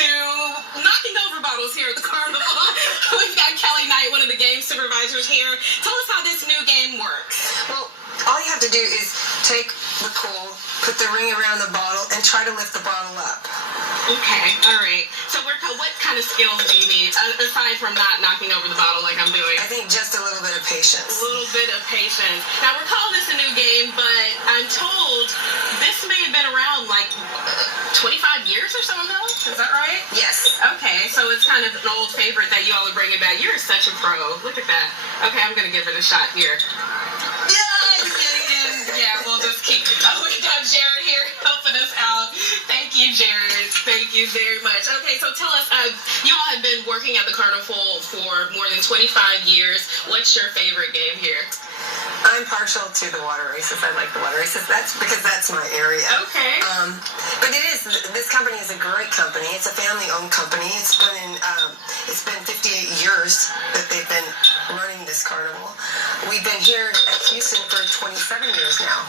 to knocking over bottles here at the carnival. We've got Kelly Knight, one of the game supervisors here. Tell us how this new game works. Well, all you have to do is take the pull, put the ring around the bottle, and try to lift the bottle up. Okay, all right. So what kind of skills do you need, aside from not knocking over the bottle like I'm doing? I think just a little bit of patience. A little bit of patience. Now, we're calling this a new game, but I'm told this may have been around like 25 years or so ago. Is that right? Yes. Okay, so it's kind of an old favorite that you all are bringing back. You're such a pro. Look at that. Okay, I'm going to give it a shot here. Yeah, we'll just keep. Oh, we got Jared here helping us out. Thank you, Jared. Thank you very much. Okay, so tell us, you all have been working at the carnival for more than 25 years. What's your favorite game here? I'm partial to the water races. I like the water races. That's because that's my area. Okay. But it is. This company is a great company. It's a family-owned company. It's been 58 years that they've been running this carnival. We've been here at Houston for 27 years now.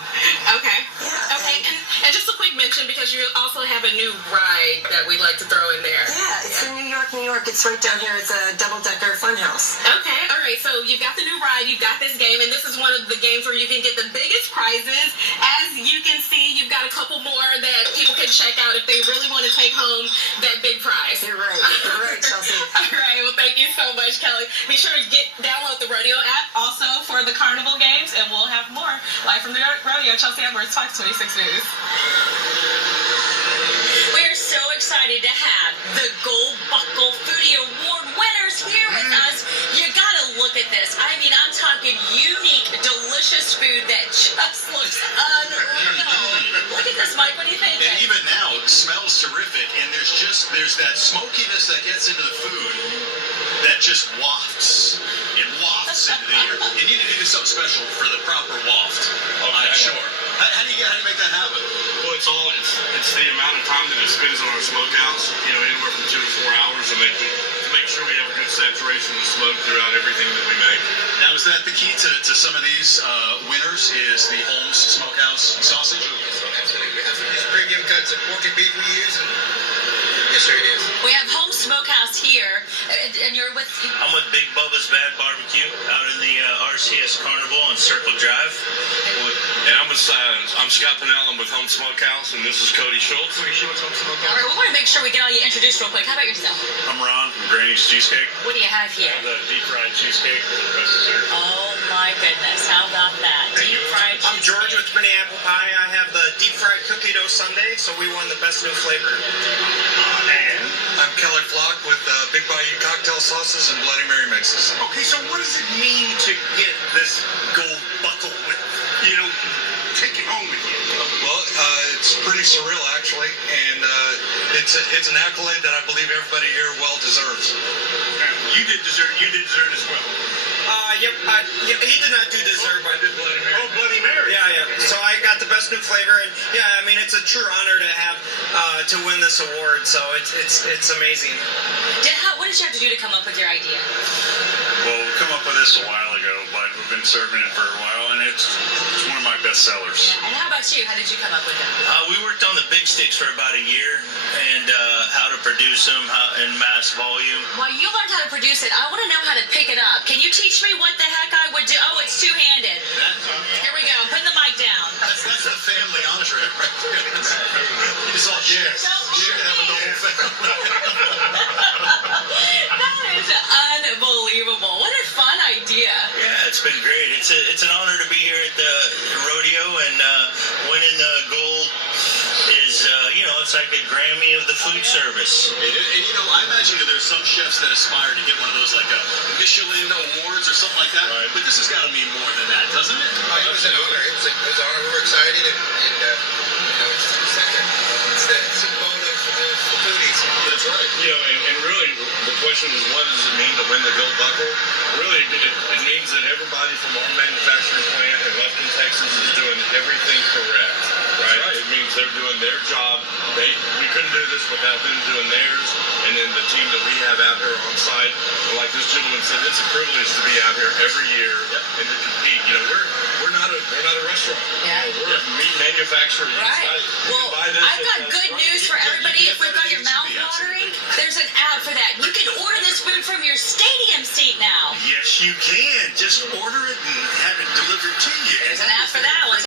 Okay. Yeah. Okay, and just a quick mention, because you also have a new ride that we'd like to throw in there. Yeah, it's in New York, New York. It's right down here. It's a double-decker funhouse. Okay, all right. So you've got the new ride, you've got this game, and this is one of the games where you can get the biggest prizes. As you can see, you've got a couple more that people can check out if they really want to take home that big prize. You're right. You're right, Chelsea. All right. Well, thank you so much, Kelly. Be sure to download the rodeo app also for the carnival games, and we'll have more live from the rodeo. Chelsea Edwards, Fox 26 News. We are so excited to have the Gold Buckle Foodie Award winners here with us. You gotta look at this. I mean, I'm talking unique, delicious food that just looks unreal. Look at this, Mike. What do you think? And even now, it smells terrific, and there's that smokiness that gets into the food that just wafts. It wafts into the air. You need to do something special for the proper waft, I'm sure. How do you make that happen? Well, it's the amount of time that it spends on our smokehouse, anywhere from 2 to 4 hours to make sure we have a good saturation of smoke throughout everything that we make. Now, is that the key to some of these winners, is the Holmes Smokehouse sausage? Absolutely. We have these premium cuts of pork and beef we use, and yes, sir, it is. We have Home Smokehouse here, and you're with... I'm with Big Bubba's Bad Barbecue out in the RCS Carnival on Circle Drive. And I'm Scott Pennell. I'm with Home Smokehouse, and this is Cody Schultz. All right, we want to make sure we get all you introduced real quick. How about yourself? I'm Ron from Granny's Cheesecake. What do you have here? The deep fried cheesecake for the best dessert. Oh my goodness, how about that? Deep fried cheesecake. I'm George with Mini Apple Pie. I have the deep fried cookie dough sundae, so we won the best new flavor. And I'm Kelly Flock with Big Bayou cocktail sauces and Bloody Mary mixes. Okay, so what does it mean to get this gold buckle with, take it home with you? Well, it's pretty surreal, actually, and it's an accolade that I believe everybody here well deserves. You did dessert as well. Yep. He did not do dessert. I did Bloody Mary. Oh, Bloody Mary. Yeah. So I got the best new flavor, and it's a true honor to have to win this award. So it's amazing. What did you have to do to come up with your idea? Well, we come up with this a while ago, but we've been serving it for a while, and it's one of my best sellers. Yeah. And how about you? How did you come up with it? We worked on the big sticks for about a year, and how to produce them in mass volume. While you learned how to produce it, I want to know how to pick it up. Can you teach me what the heck I would do? Oh, it's two-handed. Here we go. I'm putting the mic down. That's the family entree right there. You just all share that with the whole family. That is unbelievable. What a fun idea. Yeah, it's been great. It's an honor to be here at the rodeo, and winning the gold is, it's like a Grammy of the food service. And I imagine that there's some chefs that aspire to get one of those, like a Michelin awards or something like that. Right. But this has got to mean more than that, doesn't it? It was an honor. It was an honor. We're excited, and it's a bone of the foodies. That's right. And really, the question is, what does it mean to win the gold buckle? Really, it means that everybody from our manufacturing plant in Lufkin, Texas, is doing everything correct. Right? It means they're doing their job. We couldn't do this without them doing theirs, and then the team that we have out here on site. Like this gentleman said, it's a privilege to be out here every year and to compete. We're not a restaurant. Yeah. We're a meat manufacturer. Right. Well, I've got good news for everybody. If we've got your mouth watering, an app for that. You can order this food from your stadium seat now. Yes, you can. Just order it and have it delivered to you. There's an app for that one.